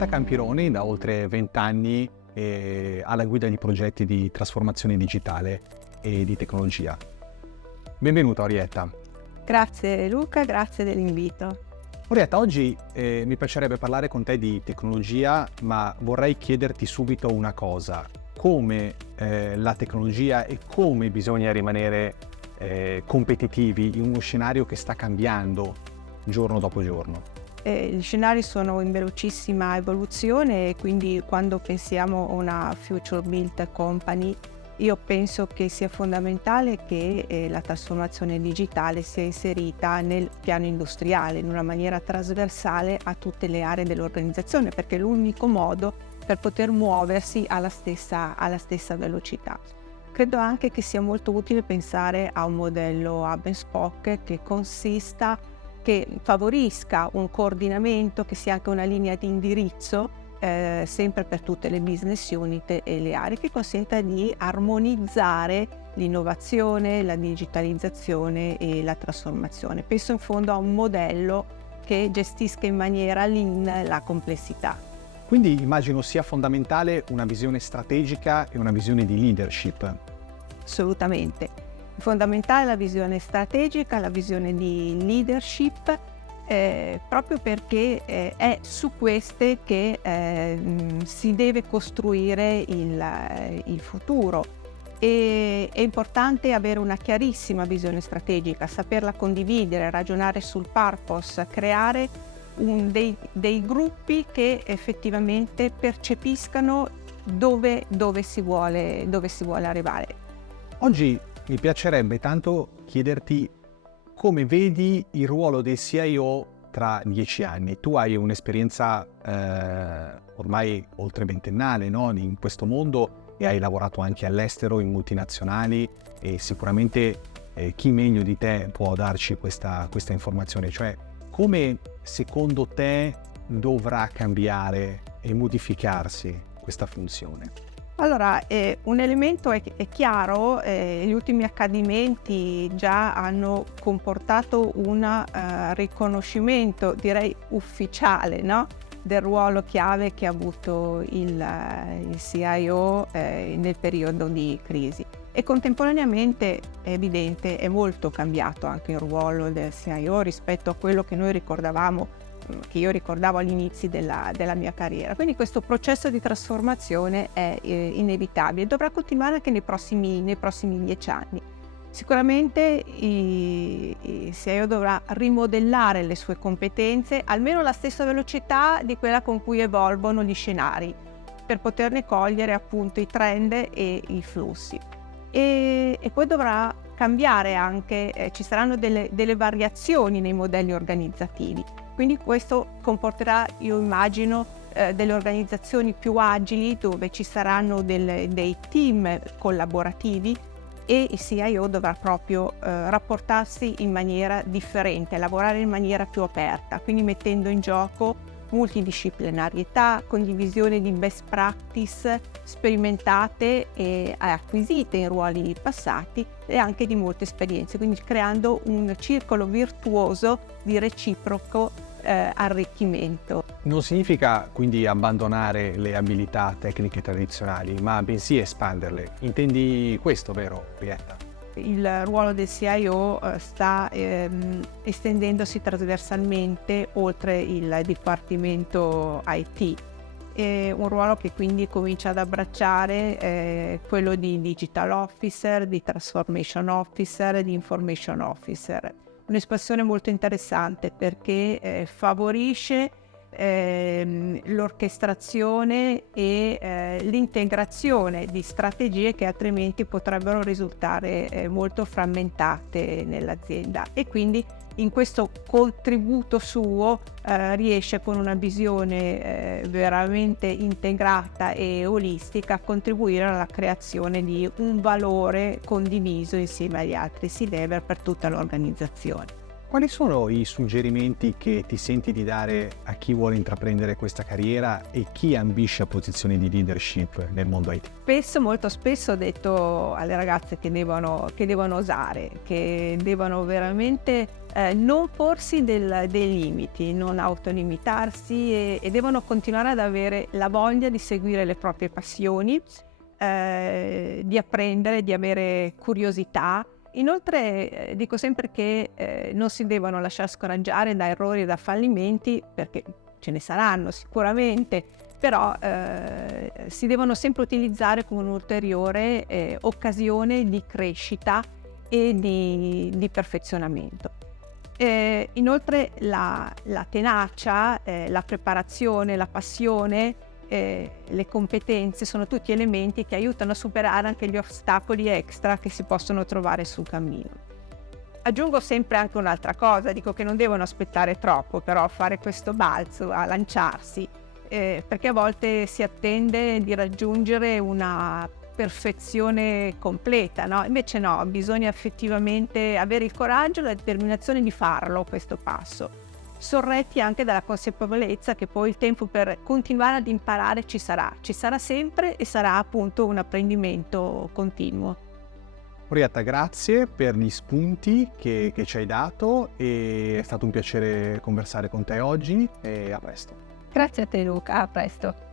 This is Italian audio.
Orietta Campironi da oltre 20 anni alla guida di progetti di trasformazione digitale e di tecnologia. Benvenuta Orietta. Grazie Luca, grazie dell'invito. Orietta, oggi mi piacerebbe parlare con te di tecnologia, ma vorrei chiederti subito una cosa. Come la tecnologia e come bisogna rimanere competitivi in uno scenario che sta cambiando giorno dopo giorno? Gli scenari sono in velocissima evoluzione e quindi quando pensiamo a una Future Built Company io penso che sia fondamentale che la trasformazione digitale sia inserita nel piano industriale in una maniera trasversale a tutte le aree dell'organizzazione, perché è l'unico modo per poter muoversi alla stessa velocità. Credo anche che sia molto utile pensare a un modello hub and spoke che favorisca un coordinamento, che sia anche una linea di indirizzo sempre per tutte le business unit e le aree, che consenta di armonizzare l'innovazione, la digitalizzazione e la trasformazione. Penso in fondo a un modello che gestisca in maniera lean la complessità. Quindi immagino sia fondamentale una visione strategica e una visione di leadership. Assolutamente. È fondamentale la visione strategica, la visione di leadership, proprio perché è su queste che si deve costruire il futuro. È importante avere una chiarissima visione strategica, saperla condividere, ragionare sul purpose, creare dei gruppi che effettivamente percepiscano dove si vuole arrivare. Oggi mi piacerebbe tanto chiederti come vedi il ruolo del CIO tra 10 anni. Tu hai un'esperienza ormai oltre ventennale, no? In questo mondo, e hai lavorato anche all'estero in multinazionali, e sicuramente chi meglio di te può darci questa informazione. Cioè, come secondo te dovrà cambiare e modificarsi questa funzione? Allora, un elemento è chiaro, gli ultimi accadimenti già hanno comportato un riconoscimento, direi ufficiale, no? Del ruolo chiave che ha avuto il CIO nel periodo di crisi. E contemporaneamente è evidente, è molto cambiato anche il ruolo del CIO rispetto a quello che noi ricordavamo, che io ricordavo agli inizi della mia carriera. Quindi questo processo di trasformazione è inevitabile, dovrà continuare anche nei prossimi 10 anni. Sicuramente il CIO dovrà rimodellare le sue competenze almeno alla stessa velocità di quella con cui evolvono gli scenari, per poterne cogliere appunto i trend e i flussi. E poi dovrà cambiare anche, ci saranno delle variazioni nei modelli organizzativi. Quindi questo comporterà, io immagino, delle organizzazioni più agili dove ci saranno dei team collaborativi e il CIO dovrà proprio rapportarsi in maniera differente, lavorare in maniera più aperta, quindi mettendo in gioco multidisciplinarietà, condivisione di best practice sperimentate e acquisite in ruoli passati e anche di molte esperienze, quindi creando un circolo virtuoso di reciproco arricchimento. Non significa quindi abbandonare le abilità tecniche tradizionali, ma bensì espanderle. Intendi questo, vero, Orietta? Il ruolo del CIO sta estendendosi trasversalmente oltre il dipartimento IT. È un ruolo che quindi comincia ad abbracciare quello di Digital Officer, di Transformation Officer, di Information Officer. Un'espansione molto interessante perché favorisce l'orchestrazione e l'integrazione di strategie che altrimenti potrebbero risultare molto frammentate nell'azienda, e quindi in questo contributo suo riesce con una visione veramente integrata e olistica a contribuire alla creazione di un valore condiviso insieme agli altri C-level per tutta l'organizzazione. Quali sono i suggerimenti che ti senti di dare a chi vuole intraprendere questa carriera e chi ambisce a posizioni di leadership nel mondo IT? Molto spesso ho detto alle ragazze che devono osare, che devono veramente non porsi dei limiti, non autolimitarsi e devono continuare ad avere la voglia di seguire le proprie passioni, di apprendere, di avere curiosità. Inoltre dico sempre che non si devono lasciare scoraggiare da errori e da fallimenti, perché ce ne saranno sicuramente, però si devono sempre utilizzare come un'ulteriore occasione di crescita e di perfezionamento. Inoltre la tenacia, la preparazione, la passione, le competenze sono tutti elementi che aiutano a superare anche gli ostacoli extra che si possono trovare sul cammino. Aggiungo sempre anche un'altra cosa, dico che non devono aspettare troppo però a fare questo balzo, a lanciarsi, perché a volte si attende di raggiungere una perfezione completa, no? Invece no, bisogna effettivamente avere il coraggio e la determinazione di farlo questo passo, sorretti anche dalla consapevolezza che poi il tempo per continuare ad imparare ci sarà sempre e sarà appunto un apprendimento continuo. Orietta, grazie per gli spunti che ci hai dato, e è stato un piacere conversare con te oggi, e a presto. Grazie a te Luca, a presto.